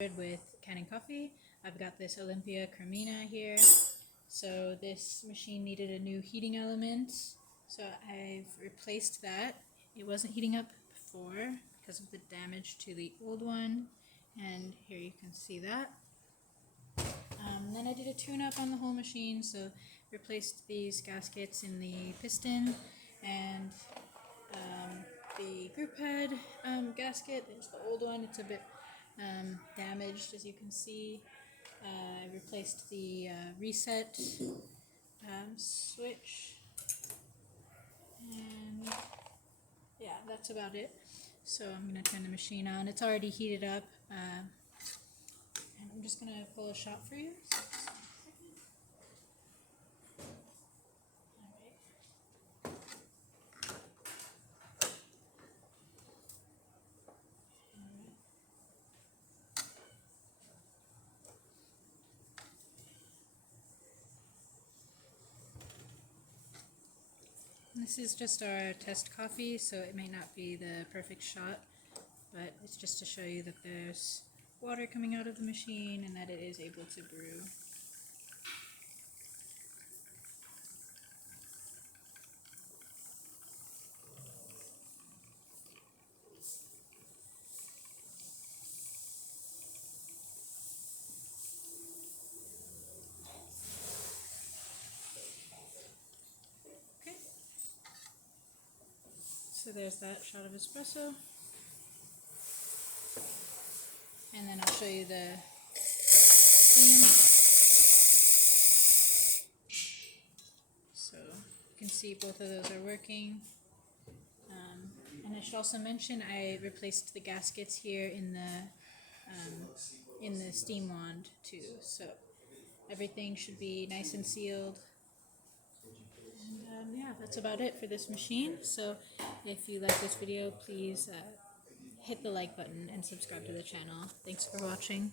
With Kanen Coffee. I've got this Olympia Cremina here. So this machine needed a new heating element, so I've replaced that. It wasn't heating up before because of the damage to the old one, and here you can see that. Then I did a tune-up on the whole machine, so replaced these gaskets in the piston and the group head gasket. It's the old one. It's a bit damaged, as you can see. I replaced the reset switch, and yeah, that's about it. So I'm going to turn the machine on. It's already heated up, and I'm just going to pull a shot for you. This is just our test coffee, so it may not be the perfect shot, but it's just to show you that there's water coming out of the machine and that it is able to brew. Okay. So there's that shot of espresso. And then I'll show you the steam. So you can see both of those are working. And I should also mention I replaced the gaskets here in the steam wand too. So everything should be nice and sealed. And yeah, that's about it for this machine. So if you like this video, please hit the like button and subscribe to the channel. Thanks for watching.